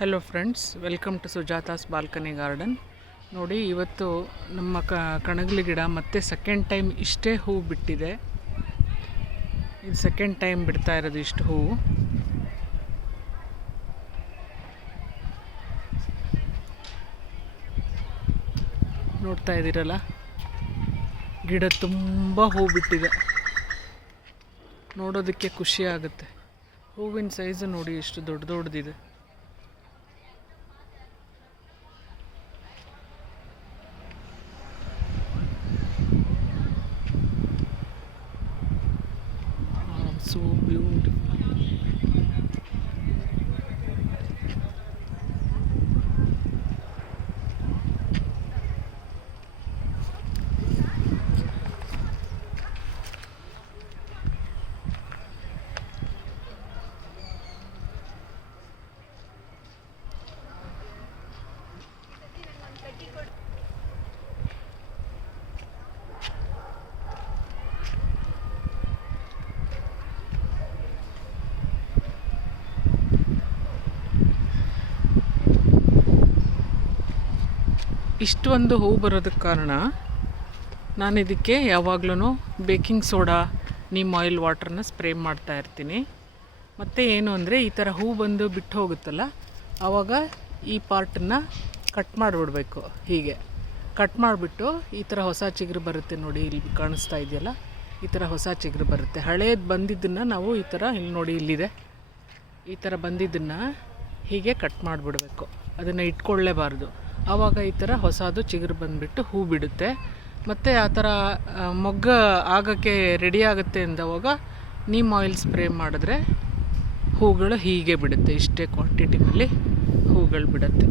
Hello friends, welcome to Sujatha's balcony garden. ನೋಡಿ, ಇವತ್ತು ನಮ್ಮ ಕಣಗಿಲೆ ಗಿಡ ಮತ್ತೆ ಸೆಕೆಂಡ್ ಟೈಮ್ ಇಷ್ಟೇ ಹೂವು ಬಿಟ್ಟಿದೆ. ಇದು ಸೆಕೆಂಡ್ ಟೈಮ್ ಬಿಡ್ತಾ ಇರೋದು ಇಷ್ಟು ಹೂವು. ನೋಡ್ತಾ ಇದ್ದೀರಲ್ಲ, ಗಿಡ ತುಂಬ ಹೂವು ಬಿಟ್ಟಿದೆ. ನೋಡೋದಕ್ಕೆ ಖುಷಿ ಆಗುತ್ತೆ. ಹೂವಿನ ಸೈಜು ನೋಡಿ ಎಷ್ಟು ದೊಡ್ಡ ದೊಡ್ಡದಿದೆ. So beautiful. ಇಷ್ಟೊಂದು ಹೂ ಬರೋದಕ್ಕೆ ಕಾರಣ, ನಾನು ಇದಕ್ಕೆ ಯಾವಾಗಲೂ ಬೇಕಿಂಗ್ ಸೋಡಾ, ನೀಮ್ ಆಯಿಲ್ ವಾಟ್ರನ್ನ ಸ್ಪ್ರೇ ಮಾಡ್ತಾ ಇರ್ತೀನಿ. ಮತ್ತು ಏನು ಅಂದರೆ, ಈ ಥರ ಹೂ ಬಂದು ಬಿಟ್ಟು ಹೋಗುತ್ತಲ್ಲ, ಆವಾಗ ಈ ಪಾರ್ಟನ್ನು ಕಟ್ ಮಾಡಿಬಿಡ್ಬೇಕು. ಹೀಗೆ ಕಟ್ ಮಾಡಿಬಿಟ್ಟು ಈ ಥರ ಹೊಸ ಚಿಗುರು ಬರುತ್ತೆ ನೋಡಿ, ಇಲ್ಲಿ ಕಾಣಿಸ್ತಾ ಇದೆಯಲ್ಲ, ಈ ಥರ ಹೊಸ ಚಿಗುರು ಬರುತ್ತೆ. ಹಳೇದು ಬಂದಿದ್ದನ್ನು ನಾವು ಈ ಥರ, ಇಲ್ಲಿ ನೋಡಿ ಇಲ್ಲಿದೆ, ಈ ಥರ ಬಂದಿದ್ದನ್ನು ಹೀಗೆ ಕಟ್ ಮಾಡಿಬಿಡ್ಬೇಕು. ಅದನ್ನು ಇಟ್ಕೊಳ್ಳೇಬಾರ್ದು. ಆವಾಗ ಈ ಥರ ಹೊಸದು ಚಿಗುರು ಬಂದುಬಿಟ್ಟು ಹೂ ಬಿಡುತ್ತೆ. ಮತ್ತು ಆ ಥರ ಮೊಗ್ಗು ಆಗೋಕ್ಕೆ ರೆಡಿ ಆಗುತ್ತೆ ಅಂದವಾಗ ನೀಮ್ ಆಯಿಲ್ ಸ್ಪ್ರೇ ಮಾಡಿದ್ರೆ ಹೂಗಳು ಹೀಗೆ ಬಿಡುತ್ತೆ. ಇಷ್ಟೇ ಕ್ವಾಂಟಿಟಿನಲ್ಲಿ ಹೂಗಳು ಬಿಡುತ್ತೆ.